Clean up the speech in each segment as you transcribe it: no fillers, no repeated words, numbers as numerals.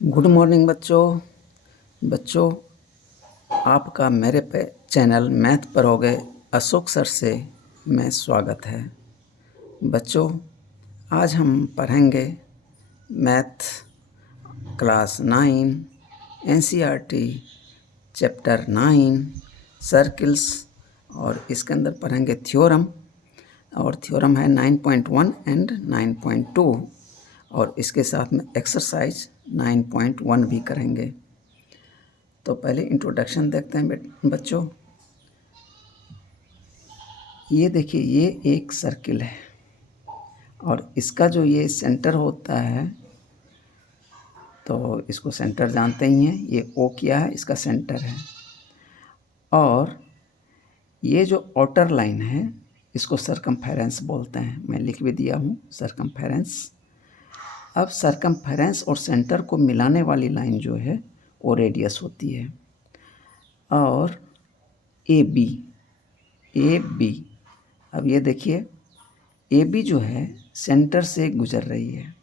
Good morning बच्चों। बच्चों, आपका मेरे पे चैनल मैथ पढ़ोगे अशोक सर से मैं स्वागत है। बच्चों, आज हम पढ़ेंगे math class 9 NCERT chapter 9 circles, और इसके अंदर पढ़ेंगे थ्योरम, और थ्योरम है 9.1 एंड 9.2, और इसके साथ में एक्सरसाइज 9.1 भी करेंगे। तो पहले इंट्रोडक्शन देखते हैं बच्चों। ये देखिए, ये एक सर्किल है और इसका जो ये सेंटर होता है, तो इसको सेंटर जानते ही हैं। ये ओ क्या है, इसका सेंटर है। और ये जो आउटर लाइन है, इसको सरकमफेरेंस बोलते हैं। मैं लिख भी दिया हूँ सरकमफेरेंस। अब सरकमफेरेंस और सेंटर को मिलाने वाली लाइन जो है वो रेडियस होती है। और ए बी, अब ये देखिए, ए बी जो है सेंटर से गुजर रही है,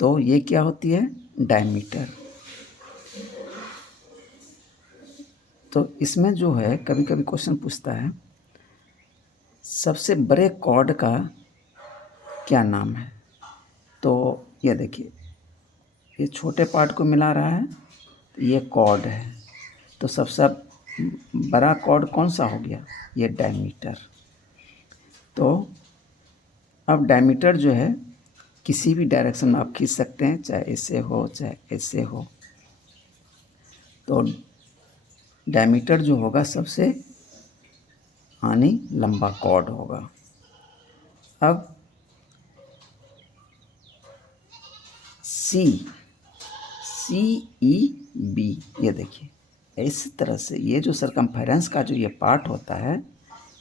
तो ये क्या होती है, डायमीटर। तो इसमें जो है कभी कभी क्वेश्चन पूछता है, सबसे बड़े कॉर्ड का क्या नाम है। तो ये देखिए, ये छोटे पार्ट को मिला रहा है, तो ये कॉर्ड है। तो सबसे बड़ा कॉर्ड कौन सा हो गया, ये डायमीटर। तो अब डायमीटर जो है किसी भी डायरेक्शन में आप खींच सकते हैं, चाहे ऐसे हो चाहे ऐसे हो। तो डायमीटर जो होगा सबसे लंबा कॉर्ड होगा। अब सी ई बी, ये देखिए इस तरह से, ये जो सरकमफेरेंस का जो ये पार्ट होता है,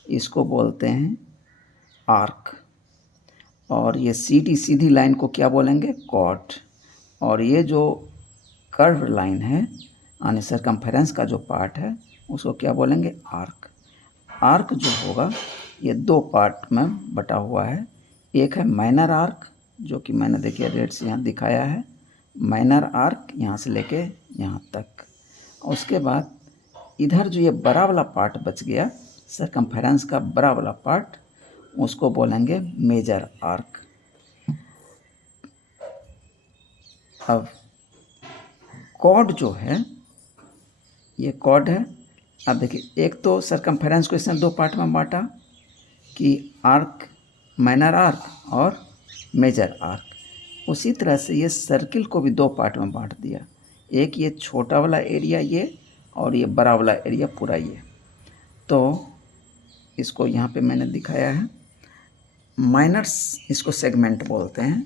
इसको बोलते हैं आर्क। और ये सीधी लाइन को क्या बोलेंगे, कॉर्ड। और ये जो कर्व लाइन है, यानी सरकमफेरेंस का जो पार्ट है, उसको क्या बोलेंगे, आर्क। आर्क जो होगा ये दो पार्ट में बटा हुआ है। एक है माइनर आर्क, जो कि मैंने देखिए रेड से यहाँ दिखाया है, माइनर आर्क यहाँ से लेके यहाँ तक। उसके बाद इधर जो ये बड़ा वाला पार्ट बच गया, सरकमफेरेंस का बड़ा वाला पार्ट, उसको बोलेंगे मेजर आर्क। अब कॉर्ड जो है, ये कॉर्ड है। अब देखिए, एक तो सरकमफेरेंस को इसने दो पार्ट में बांटा कि आर्क, माइनर आर्क और मेजर आर्क। उसी तरह से ये सर्किल को भी दो पार्ट में बांट दिया, एक ये छोटा वाला एरिया ये, और ये बड़ा वाला एरिया पूरा ये। तो इसको यहाँ पे मैंने दिखाया है, माइनर्स इसको सेगमेंट बोलते हैं।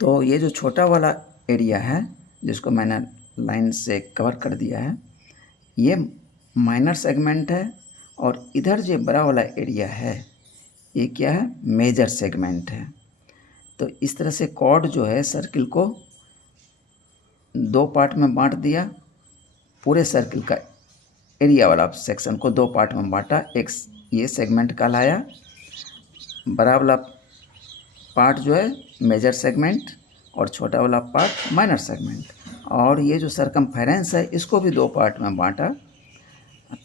तो ये जो छोटा वाला एरिया है, जिसको मैंने लाइन से कवर कर दिया है, ये माइनर सेगमेंट है। और इधर जो बड़ा वाला एरिया है, ये क्या है, मेजर सेगमेंट है। तो इस तरह से कॉर्ड जो है सर्किल को दो पार्ट में बांट दिया, पूरे सर्किल का एरिया वाला सेक्शन को दो पार्ट में बांटा। एक ये सेगमेंट कहलाया, बड़ा वाला पार्ट जो है मेजर सेगमेंट, और छोटा वाला पार्ट माइनर सेगमेंट। और ये जो सरकमफेरेंस है, इसको भी दो पार्ट में बांटा,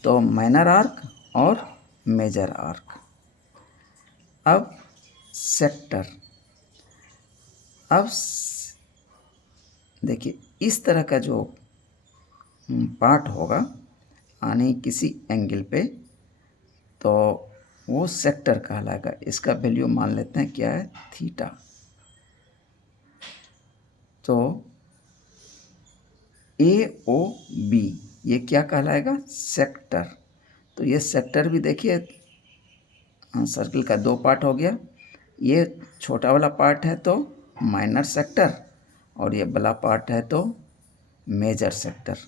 तो माइनर आर्क और मेजर आर्क। अब सेक्टर, अब देखिए इस तरह का जो पार्ट होगा, यानी किसी एंगल पे, तो वो सेक्टर कहलाएगा। इसका वैल्यू मान लेते हैं क्या है, थीटा। तो ए ओ बी, ये क्या कहलाएगा, सेक्टर। तो ये सेक्टर भी देखिए, सर्किल का दो पार्ट हो गया। ये छोटा वाला पार्ट है तो माइनर सेक्टर, और ये बड़ा पार्ट है तो मेजर सेक्टर।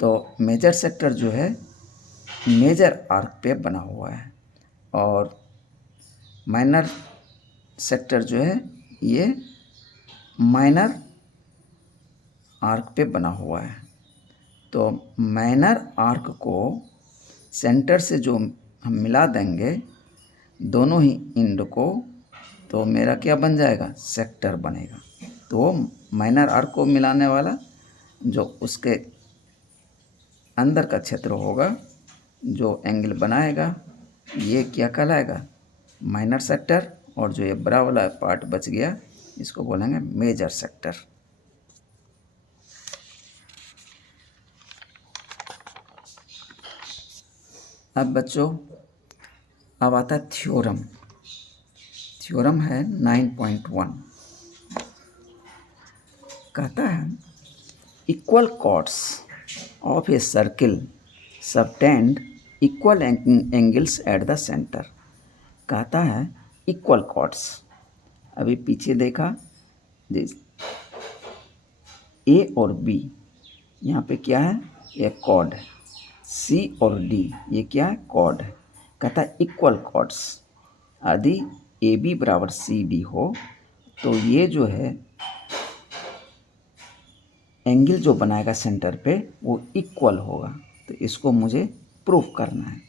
तो मेजर सेक्टर जो है मेजर आर्क पे बना हुआ है, और माइनर सेक्टर जो है ये माइनर आर्क पे बना हुआ है। तो माइनर आर्क को सेंटर से जो हम मिला देंगे दोनों ही एंड को, तो मेरा क्या बन जाएगा, सेक्टर बनेगा। तो माइनर आर्क को मिलाने वाला जो उसके अंदर का क्षेत्र होगा, जो एंगल बनाएगा, ये क्या कहलाएगा, माइनर सेक्टर। और जो ये बड़ा वाला पार्ट बच गया, इसको बोलेंगे मेजर सेक्टर। अब बच्चों, अब आता है थ्योरम। थ्योरम है 9.1। कहता है equal chords of a circle subtend equal angles at the centre. कहता है इक्वल कॉर्ड्स, अभी पीछे देखा ए और बी, यहाँ पे क्या है, ये कॉर्ड है। सी और डी, ये क्या है, कॉर्ड है। कहता है इक्वल कॉर्ड्स, यदि ए बी बराबर सी डी हो तो ये जो है एंगल जो बनाएगा सेंटर पे वो इक्वल होगा। तो इसको मुझे प्रूफ करना है।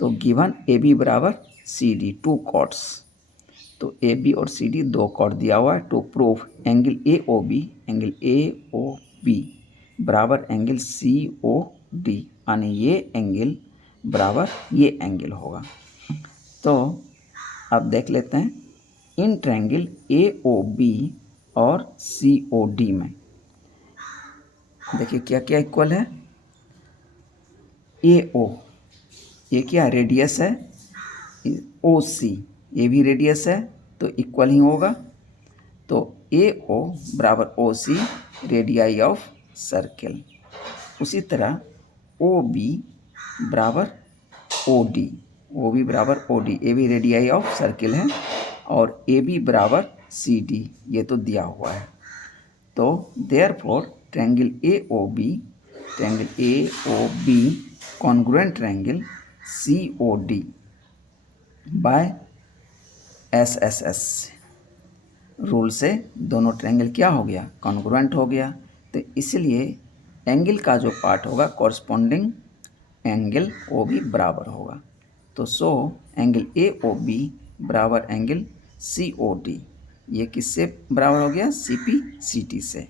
तो गिवन ए बी बराबर सी डी, टू कॉर्ड्स, तो ए बी और सी डी दो कॉर्ड दिया हुआ है। To proof angle A O B बराबर एंगल सी ओ डी, यानी ये एंगल बराबर ये एंगल होगा। तो अब देख लेते हैं इन ट्रायंगल ए ओ बी और सी ओ डी में देखिए क्या क्या इक्वल है। ए ओ, ये क्या रेडियस है, ओ सी, ये भी रेडियस है तो इक्वल ही होगा। तो ए ओ बराबर ओ सी रेडियाई ऑफ सर्किल। उसी तरह ओ बी बराबर ओ डी, ओ बी बराबर ओ डी, ए भी रेडियाई ऑफ सर्किल है। और ए बी बराबर सी डी, ये तो दिया हुआ है। तो therefore triangle A O B congruent triangle C O D by S S S rule से दोनों ट्रायंगल क्या हो गया, कॉन्ग्रुएंट हो गया। तो इसलिए एंगल का जो पार्ट होगा कॉरस्पॉन्डिंग एंगल ओ बी बराबर होगा। तो so angle A O B बराबर एंगल सी ओ डी, ये किससे बराबर हो गया, सी पी सी टी से।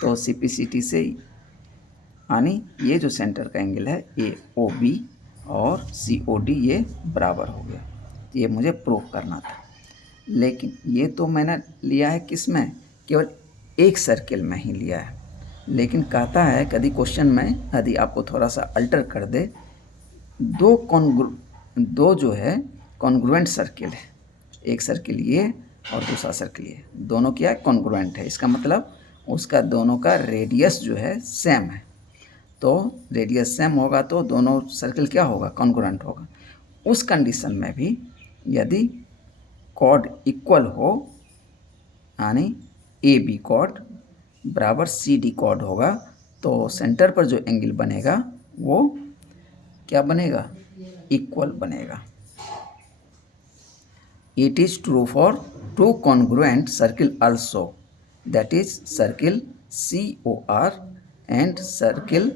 तो सी पी सी टी से यानी ये जो सेंटर का एंगल है ए ओ बी और सी ओ डी ये बराबर हो गया। ये मुझे प्रूफ करना था, लेकिन ये तो मैंने लिया है किस में, केवल एक सर्किल में ही लिया है। लेकिन कहता है कभी क्वेश्चन में यदि आपको थोड़ा सा अल्टर कर दे, दो जो है कॉन्ग्रुएंट सर्किल है, एक सर्किल ये और दूसरा सर्किल ये, दोनों क्या है, कॉन्ग्रुएंट है। इसका मतलब उसका दोनों का रेडियस जो है सेम है। तो रेडियस सेम होगा तो दोनों सर्किल क्या होगा, कॉन्ग्रुएंट होगा। उस कंडीशन में भी यदि कॉर्ड इक्वल हो, यानी ए बी कॉर्ड बराबर सी डी कॉर्ड होगा, तो सेंटर पर जो एंगल बनेगा वो क्या बनेगा, इक्वल बनेगा। It is true for two congruent circle also, that is circle C O R and circle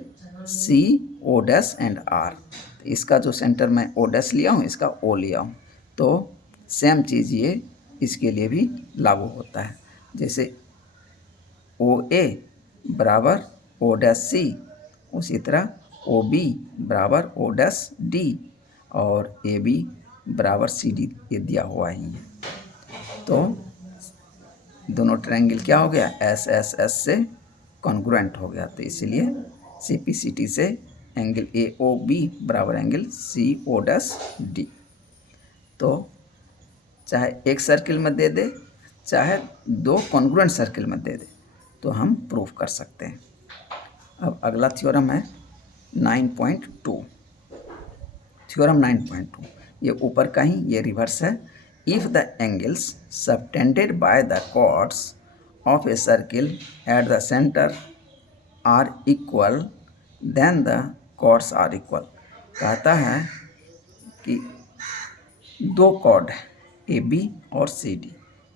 C O dash and R. इसका जो सेंटर मैं ओ डैश लिया हूँ, इसका ओ लिया हूँ, तो सेम चीज़ ये इसके लिए भी लागू होता है। जैसे ओ ए बराबर ओ डैश सी, उसी तरह ओ बी बराबर ओ डैश डी और ए बी बराबर सी डी, ये दिया हुआ ही है। तो दोनों ट्रायंगल क्या हो गया, एस एस एस से कॉन्ग्रुएंट हो गया। तो इसीलिए सी पी सी टी से एंगल ए ओ बी बराबर angle C O dash D. तो चाहे एक सर्किल में दे दे, चाहे दो कॉन्ग्रुएंट सर्किल में दे दे, तो हम प्रूफ कर सकते हैं। अब अगला थ्योरम है 9.2। थ्योरम 9.2 ये ऊपर का ही, ये रिवर्स है। If the angles subtended by the chords of a circle at the centre are equal then the chords are equal. कहता है कि दो कॉर्ड ए बी और सी डी,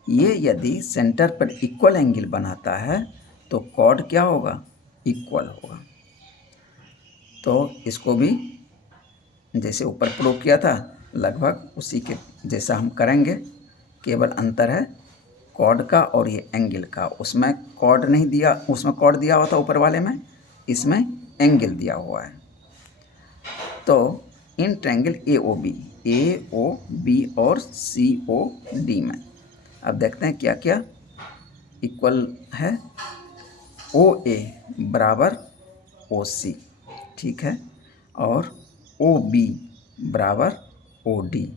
ये यदि सेंटर पर इक्वल एंगल बनाता है तो कॉर्ड क्या होगा, इक्वल होगा। तो इसको भी जैसे ऊपर प्रूव किया था लगभग उसी के जैसा हम करेंगे, केवल अंतर है कॉर्ड का और ये एंगल का। उसमें कॉर्ड नहीं दिया, उसमें कॉर्ड दिया हुआ था ऊपर वाले में, इसमें एंगल दिया हुआ है। तो in triangle A O B और सी ओ डी में अब देखते हैं क्या क्या इक्वल है। ओ ए बराबर ओ सी, ठीक है, और ओ बी बराबर ओ डी,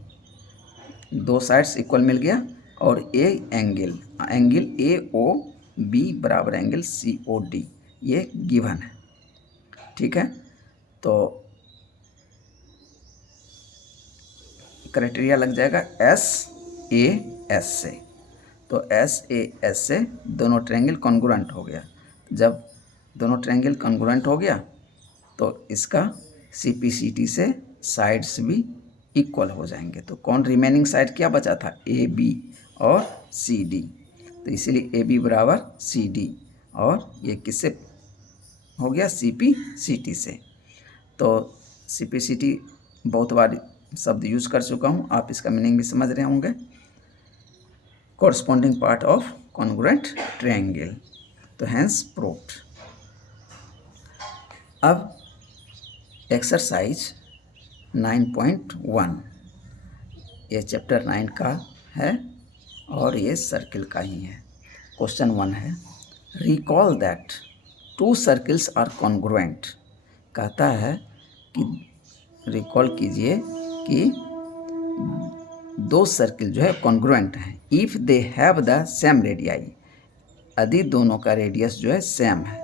दो साइड्स इक्वल मिल गया। और एंगल ए ओ बी बराबर एंगल सी ओ डी, ये गिवन है, ठीक है। तो क्राइटेरिया लग जाएगा एस ए एस से। तो एस ए एस से दोनों ट्रायंगल कॉन्ग्रुएंट हो गया। जब दोनों ट्रायंगल कॉन्ग्रुएंट हो गया तो इसका सी पी सी टी से साइड्स भी इक्वल हो जाएंगे। तो कौन रिमेनिंग साइड क्या बचा था, ए बी और सी डी। तो इसीलिए ए बी बराबर सी डी, और ये किससे हो गया, सी पी सी टी से। तो सी पी सी टी बहुत बार शब्द यूज कर चुका हूँ, आप इसका मीनिंग भी समझ रहे होंगे। Corresponding part of congruent triangle, तो हैंस प्रूव्ड। अब एक्सरसाइज 9.1, ये चैप्टर 9 का है और ये सर्किल का ही है। क्वेश्चन 1 है, recall that two circles are congruent. कहता है कि रिकॉल कीजिए कि दो सर्किल जो है कॉन्ग्रुएंट हैं, if they have the same radii, यदि दोनों का रेडियस जो है सेम है,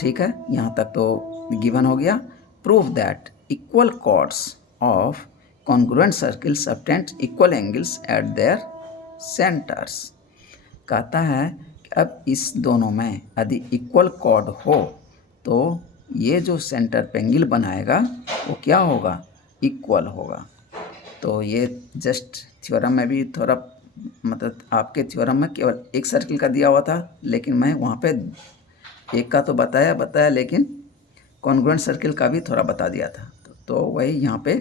ठीक है। यहाँ तक तो गिवन हो गया। Prove that equal chords of congruent circles subtend equal angles at their centres. कहता है कि अब इस दोनों में यदि इक्वल कॉर्ड हो तो ये जो सेंटर पे एंगल बनाएगा वो क्या होगा, इक्वल होगा। तो ये जस्ट थ्योरम में भी थोड़ा, मतलब आपके थ्योरम में केवल एक सर्किल का दिया हुआ था, लेकिन मैं वहाँ पे एक का तो बताया लेकिन कॉन्ग्रुएंट सर्किल का भी थोड़ा बता दिया था। तो वही यहाँ पे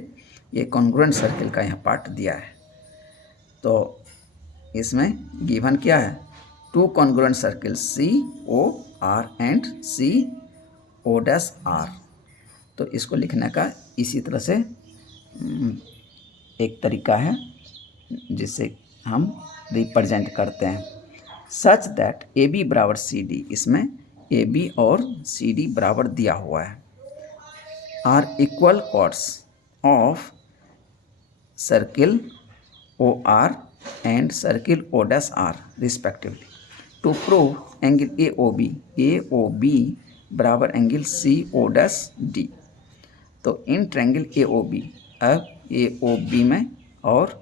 ये कॉन्ग्रुएंट सर्किल का यहाँ पार्ट दिया है। तो इसमें गिवन क्या है, two congruent circle C O R and C O dash R. तो इसको लिखने का इसी तरह से एक तरीका है जिससे हम रिप्रेजेंट करते हैं। सच दैट ए बी बराबर सी डी, इसमें ए बी और सी डी बराबर दिया हुआ है, are equal chords of circle O R and circle O dash R respectively. To prove angle A O B बराबर angle C O dash D. तो in triangle A O B, अब ए O B में और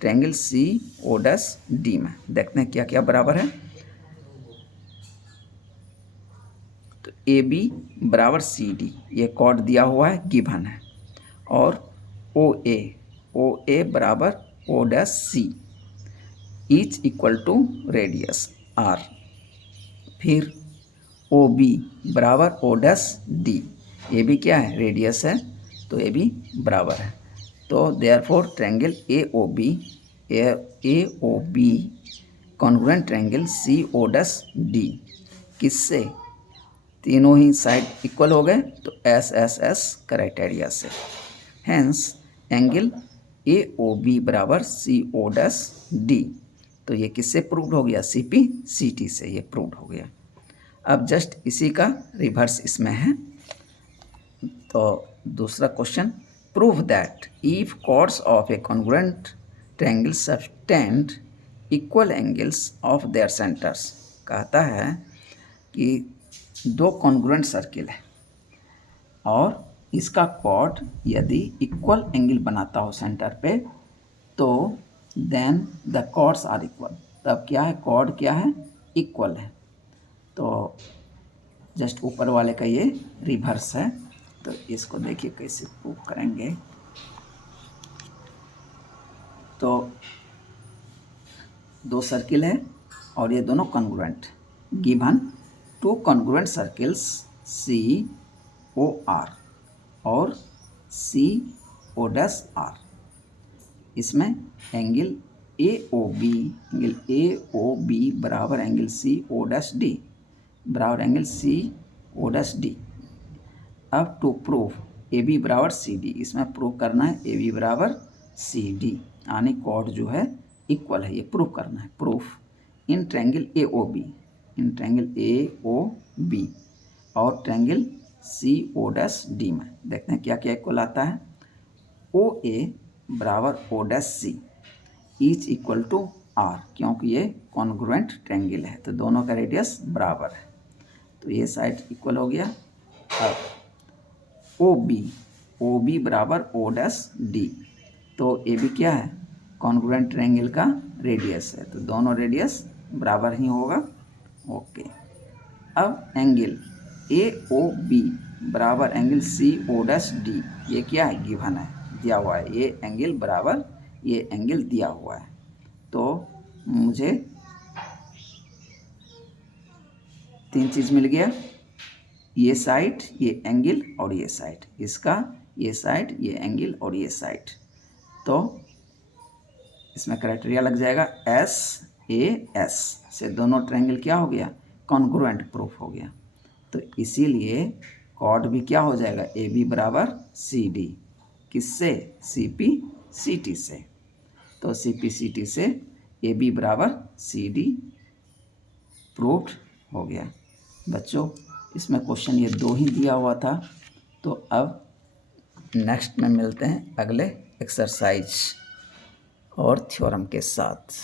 triangle C O dash D में देखते हैं क्या क्या बराबर है। तो ए बी बराबर सी डी, ये कॉर्ड दिया हुआ है, गिवन है। और ओ ए बराबर O dash C, each equal to radius R. फिर ओ बी बराबर O dash D, A B क्या है, रेडियस है, तो ए बी बराबर है। तो therefore triangle A O B congruent triangle C O dash D, किससे, तीनों ही साइड इक्वल हो गए, तो एस एस एस क्राइटेरिया से। Hence angle A O B बराबर सी ओ डैश डी, तो ये किससे प्रूव्ड हो गया, सी पी सी टी से ये प्रूव्ड हो गया। अब जस्ट इसी का रिवर्स इसमें है। तो दूसरा question, prove that if chords of a congruent triangle subtend equal angles of their centres. कहता है कि दो कॉन्ग्रुएंट सर्किल है और इसका कॉर्ड यदि इक्वल एंगल बनाता हो सेंटर पे, तो then the chords are equal. तब क्या है, कॉर्ड क्या है, इक्वल है। तो जस्ट ऊपर वाले का ये रिवर्स है। तो इसको देखिए कैसे प्रूव करेंगे। तो दो सर्किल है और ये दोनों congruent, given two congruent circles C O R और सी ओ डैश आर। इसमें एंगल ए ओ बी बराबर angle C O dash D, बराबर angle C O dash D. अब टू प्रूफ ए बी बराबर सी डी, इसमें prove करना है ए B बराबर सी डी, यानी कॉर्ड जो है इक्वल है, ये प्रूफ करना है। Proof in triangle A O B, in triangle A O B और triangle C O dash D में देखते हैं क्या क्या इक्वल आता है। ओ ए बराबर O dash C each equal to R, क्योंकि ये कॉन्ग्रुएंट ट्रायंगल है तो दोनों का रेडियस बराबर है, तो ये साइड इक्वल हो गया। अब ओ बी बराबर ओ डैश डी, तो ए बी क्या है, कॉन्ग्रुएंट ट्रायंगल का रेडियस है, तो दोनों रेडियस बराबर ही होगा। ओके, अब एंगल ए ओ बी बराबर angle C O dash D, ये क्या है, गिवन है, दिया हुआ है, ये एंगल बराबर ये एंगल दिया हुआ है। तो मुझे 3 चीज़ मिल गया, ये साइड, ये एंगल और ये साइड, इसका ये साइड, ये एंगल और ये साइड। तो इसमें क्राइटेरिया लग जाएगा एस ए एस से दोनों ट्रायंगल क्या हो गया, कॉन्ग्रुएंट प्रूफ हो गया। तो इसीलिए कॉर्ड भी क्या हो जाएगा, ए बी बराबर सी डी, किससे, सी पी सी टी से। तो सी पी सी टी से ए बी बराबर सी डी प्रूव्ड हो गया। बच्चों इसमें क्वेश्चन ये 2 ही दिया हुआ था, तो अब नेक्स्ट में मिलते हैं अगले एक्सरसाइज और थ्योरम के साथ।